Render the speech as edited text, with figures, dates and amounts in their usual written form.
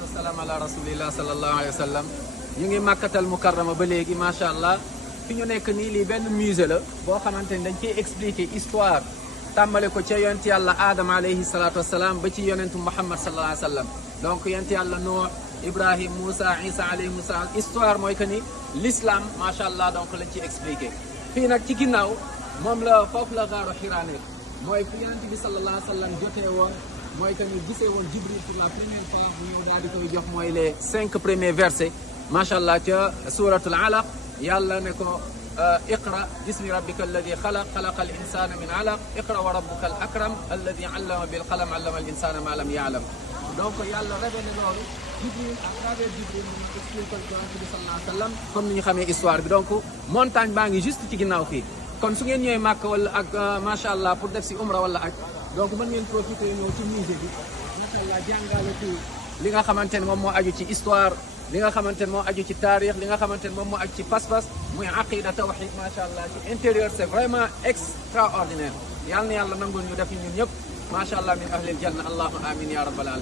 wasalaatu wasalaam ala rasulillah sallallahu alayhi wa sallam ñu ngi màkkatal mukarrama ba léegi macha allah fi ñu nekk nii lii benn musée la boo xamante ni dañ ciy expliquer histoire tàmbale ko ca yonent yàlla aadama alayhi salaatu wasalaam ba ci yonentu muhammad sallallahu alayhi wa sallam donc yonent yàlla nuux ibrahim moussa isa alayhi salaam histoire mooy que ni l'islam macha allah donc lañ ciy expliquer fii nag ci ginnaaw moom la foofu la gaaru Xiraa nekk mooy fi yonent bi sallallahu alayhi wa sallam jotee woon mooy que ni gisee woon Jibril pour la première fois mu ñëw daal di koy jox mooy les 5 premiers versets macha allah ca suratul alaq yàlla ne ko iqra bismi rabbika alladi xalaq xalaqa al insana min alaq iqra wa rabbuka al akram alladi allama bil qalam allama al insana ma lam yaalam donc yàlla révélé loolu Jibril à travers Jibril mu expliqué ko yonent bi sallallahu alayhi wa sallam comme ni ñu xamee histoire bi donc montagne baa ngi juste ci ginnaaw fii kon su ngeen ñëwee màkk wala ak macha allah pour def si umra wala aj donc mën ngeen profité ñëw ci musée bi macha allah jàngale ci li nga xamante ne moom moo aju ci histoire li nga xamante ne moo aju ci taarix li nga xamante ne moom moo aju ci pas-pas muy aqida tawhid macha allah ci intérieur c'est vraiment extraordinaire yal na yàlla nangul ñu def ñun ñëpp macha allah min ahlil janna allahumma amin ya rabbal alamin